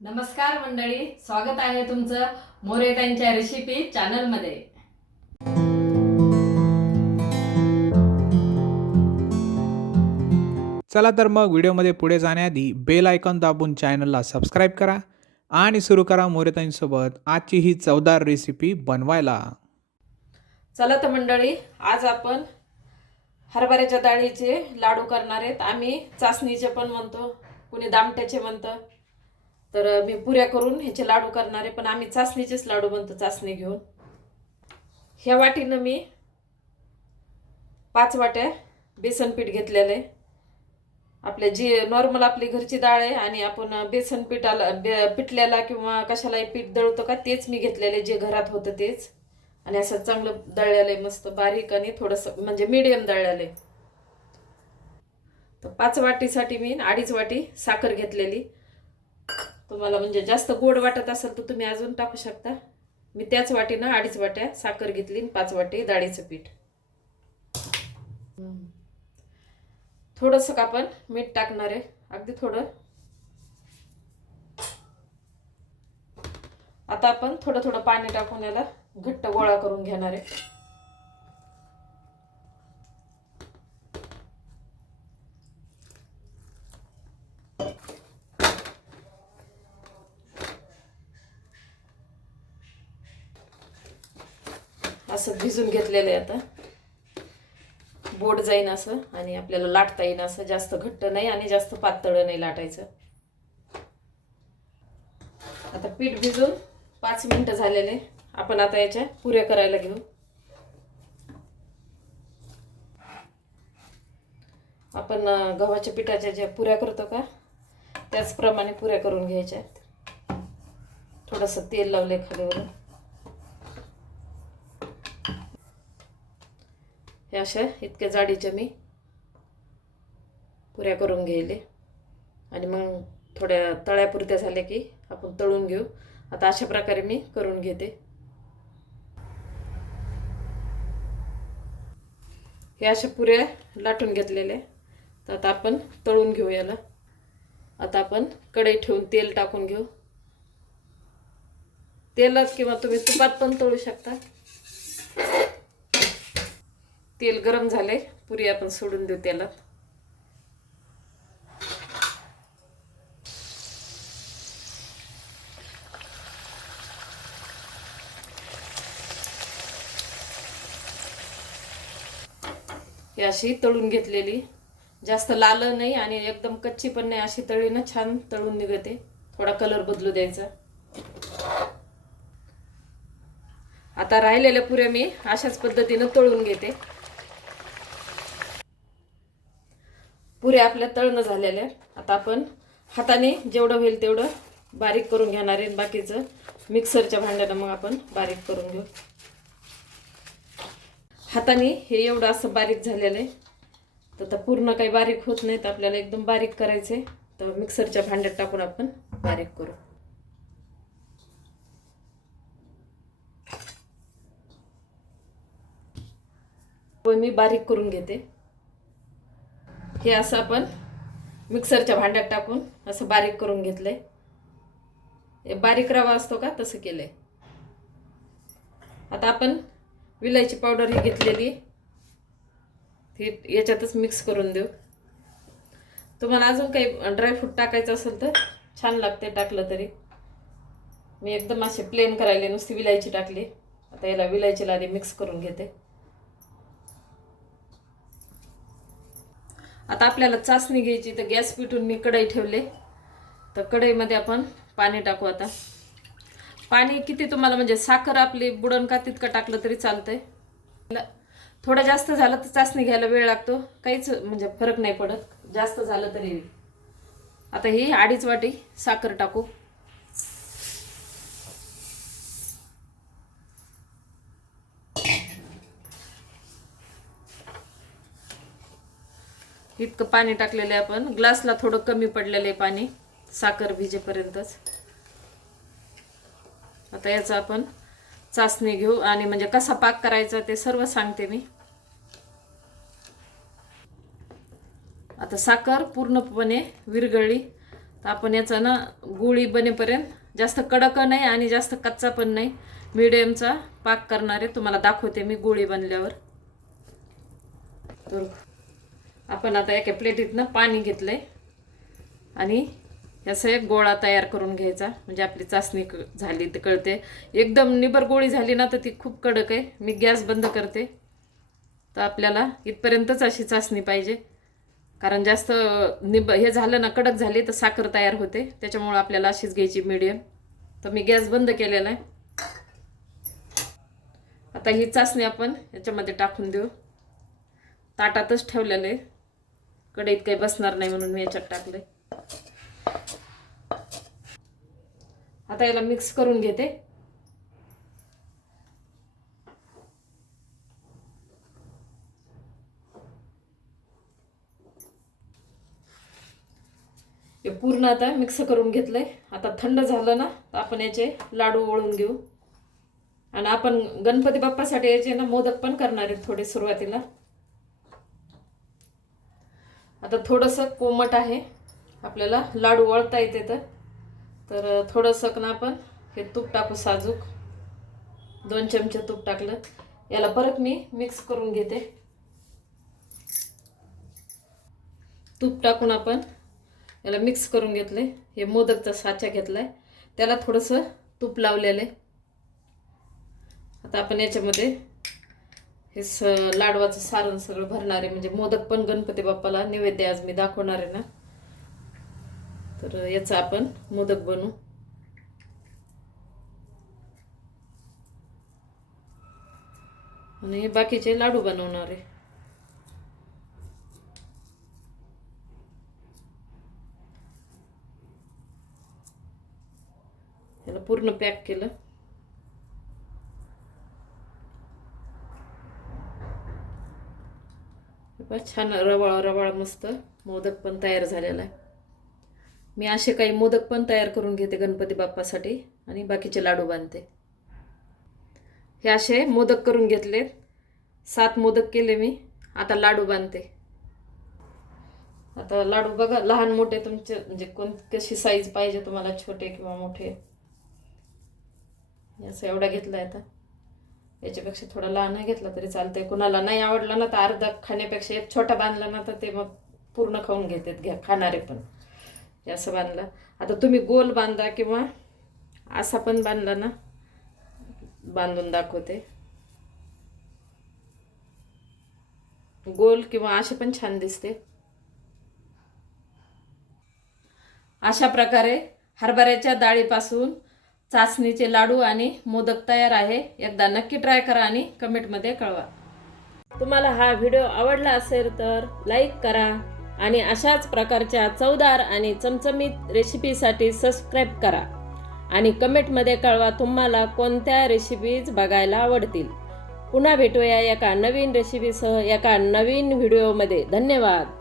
नमस्कार मंडळी स्वागत आहे तुमचं मोरे त्यांच्या रेसिपी चॅनलमध्ये चला तर मग व्हिडिओमध्ये पुढे जाण्याआधी बेल आयकॉन दाबून चॅनलला सबस्क्राईब करा आणि सुरू करा मोरेताईंसोबत आजची ही चवदार रेसिपी बनवायला. चला तर मंडळी आज आपण हरभऱ्याच्या डाळीचे लाडू करणार आहेत. आम्ही चाचणीचे पण म्हणतो कुणी दामट्याचे म्हणतं. तर मी पुऱ्या करून ह्याचे लाडू करणार आहे पण आम्ही चाचणीचेच लाडू बनतो चाचणी घेऊन. ह्या वाटीनं मी पाच वाट्या बेसन पीठ घेतलेलं आहे. आपले जी नॉर्मल आपली घरची डाळ आहे आणि आपण बेसन पिठाला बे पिठल्याला किंवा कशालाही पीठ दळतो का तेच मी घेतलेले जे घरात होतं तेच. आणि असं चांगलं दळलेलं आहे मस्त बारीक आणि थोडंसं म्हणजे मीडियम दळलेलं आहे. तर पाच वाटीसाठी मी अडीच वाटी साखर घेतलेली. तुम्हाला म्हणजे जास्त गोड वाटत असेल तर तुम्ही अजून टाकू शकता. मी त्याच वाटीनं अडीच वाट्या साखर घेतली आणि पाच वाटी डाळीचं पीठ. थोडंसं का आपण मीठ टाकणार आहे. अगदी थोडं. आता आपण थोडं थोडं पाणी टाकून याला घट्ट गोळा करून घेणार आहे. असं भिजून घेतलेलं आहे आता. बोट जाईन असं आणि आपल्याला लाटता येईन असं. जास्त घट्ट नाही आणि जास्त पातळ नाही लाटायचं. आता पीठ भिजून पाच मिनटं झालेले. आपण आता याच्या पुऱ्या करायला घेऊ. आपण गव्हाच्या पिठाच्या ज्या पुऱ्या करतो का त्याचप्रमाणे पुऱ्या करून घ्यायच्या थोडंसं तेल लावले खालीवरून. हे अशा इतक्या जाडीच्या मी पुऱ्या करून घ्यायले आणि मग थोड्या तळ्यापुरत्या झाल्या की आपण तळून घेऊ. आता अशा प्रकारे मी करून घेते. हे अशा पुऱ्या लाटून घेतलेल्या तर आता आपण तळून घेऊ याला. आता आपण कढई ठेवून तेल टाकून घेऊ. तेलात किंवा तुम्ही तुपात पण तळू शकता. तेल गरम झाले पुरी आपण सोडून देऊ तेलात. ही अशी तळून घेतलेली. जास्त लाल नाही आणि एकदम कच्ची पण नाही अशी तळीनं छान तळून निघते. थोडा कलर बदलू द्यायचा. आता राहिलेल्या पुऱ्या मी अशाच पद्धतीनं तळून घेते. पुऱ्या आपल्या तळणं झालेल्या आता आपण हाताने जेवढं होईल तेवढं बारीक करून घेणार आहे. बाकीचं मिक्सरच्या भांड्यानं मग आपण बारीक करून घेऊ. हाताने हे एवढं असं बारीक झालेलं आहे. तर आता पूर्ण काही बारीक होत नाही तर आपल्याला एकदम बारीक करायचे तर मिक्सरच्या भांड्यात टाकून आपण बारीक करू. मी बारीक करून घेते. हे असं आपण मिक्सरच्या भांड्यात टाकून असं बारीक करून घेतलंय. हे बारीक रवा असतो का तसं केलंय. आता आपण विलायची पावडर ही घेतलेली ती याच्यातच मिक्स करून देऊ. तुम्हाला अजून काही ड्रायफ्रूट टाकायचं असेल तर छान लागते टाकलं तरी. मी एकदम असे प्लेन करायले नुसती विलायची टाकली. आता याला विलायचीला आधी मिक्स करून घेते. आता आपल्याला चाचणी घ्यायची तर गॅस पिठून मी कढई ठेवले. तर कढईमध्ये आपण पाणी टाकू आता. पाणी किती तुम्हाला म्हणजे साखर आपली बुडण का तितकं टाकलं तरी चालतंय. थोडं जास्त झालं तर चाचणी घ्यायला वेळ लागतो. काहीच म्हणजे फरक नाही पडत. जास्त झालं तरी. आता ही अडीच वाटी साखर टाकू. इतकं पाणी टाकलेलं आहे आपण. ग्लासला थोडं कमी पडलेलं आहे पाणी साखर भिजेपर्यंतच. आता याचा आपण चाचणी घेऊ आणि म्हणजे कसा पाक करायचा ते सर्व सांगते मी. आता साखर पूर्णपणे विरघळली. तर आपण याचा ना गोळी बनेपर्यंत जास्त कडक नाही आणि जास्त कच्चा पण नाही. मिडियमचा पाक करणारे तुम्हाला दाखवते मी गुळी बनल्यावर. तर आपण आता एका प्लेटीतनं पाणी घेतलं आहे आणि याचा एक गोळा तयार करून घ्यायचा. म्हणजे आपली चाचणी क- झाली तर कळते. एकदम निबर गोळी झाली ना तर ती खूप कडक आहे. मी गॅस बंद करते. तर आपल्याला इथपर्यंतच अशी चाचणी पाहिजे. कारण जास्त निब हे झालं ना कडक झाली तर साखर तयार होते. त्याच्यामुळं आपल्याला अशीच घ्यायची मिडियम तर मी गॅस बंद केलेला आहे. आता ही चाचणी आपण याच्यामध्ये टाकून देऊ. ताटातच ठेवलेलं आहे. कढईत काही बसणार नाही म्हणून मी याच्यात टाकलंय. आता याला मिक्स करून घेते. हे पूर्ण आता मिक्स करून घेतलंय. आता थंड झालं ना तर आपण याचे लाडू ओळून घेऊ. आणि आपण गणपती बाप्पासाठी याचे ना मोदक पण करणार आहेत थोडे सुरुवातीला. आता थोडंसं कोमट आहे. आपल्याला लाडू वळता येते तर. तर थोडंसं ना आपण हे तूप टाकू साजूक. दोन चमचे तूप टाकलं. याला परत मी मिक्स करून घेते. तूप टाकून आपण याला मिक्स करून घेतले. हे मोदकचा साचा आहे त्याला थोडंसं तूप लावलेलं आहे. आता आपण याच्यामध्ये हे स लाडवाचं सारण सगळं भरणार आहे. म्हणजे मोदक पण गणपती बाप्पाला नैवेद्य आज मी दाखवणार आहे ना. तर याचा आपण मोदक बनवू. आणि हे बाकीचे लाडू बनवणार आहे. याला पूर्ण पॅक केलं. छान रवाळ रवाळ मस्त मोदक पण तयार झालेला आहे. मी असे काही मोदक पण तयार करून घेते गणपती बाप्पासाठी आणि बाकीचे लाडू बांधते. हे असे मोदक करून घेतलेत सात मोदक केले मी. आता लाडू बांधते. आता लाडू बघा लहान मोठे तुमचे म्हणजे कोण कशी साईज पाहिजे तुम्हाला छोटे किंवा मोठे? असं एवढा घेतला आहे आता. याच्यापेक्षा थोडा लहान घेतला तरी चालतंय. कुणाला नाही आवडला ना तर अर्धा खाण्यापेक्षा एक छोटा बांधला ना तर ते मग पूर्ण खाऊन घेतात घ्या खाणारे पण. असं बांधलं. आता तुम्ही गोल बांधा किंवा असा पण बांधला ना बांधून दाखवते. गोल किंवा असे पण छान दिसते. अशा प्रकारे हरभऱ्याच्या डाळीपासून चाचणीचे लाडू आणि मोदक तयार आहे. एकदा नक्की ट्राय करा आणि कमेंटमध्ये कळवा. तुम्हाला हा व्हिडिओ आवडला असेल तर लाईक करा आणि अशाच प्रकारच्या चवदार आणि चमचमीत रेसिपीसाठी सबस्क्राईब करा. आणि कमेंटमध्ये कळवा तुम्हाला कोणत्या रेसिपीज बघायला आवडतील. पुन्हा भेटूया एका नवीन रेसिपीसह एका नवीन व्हिडिओमध्ये धन्यवाद.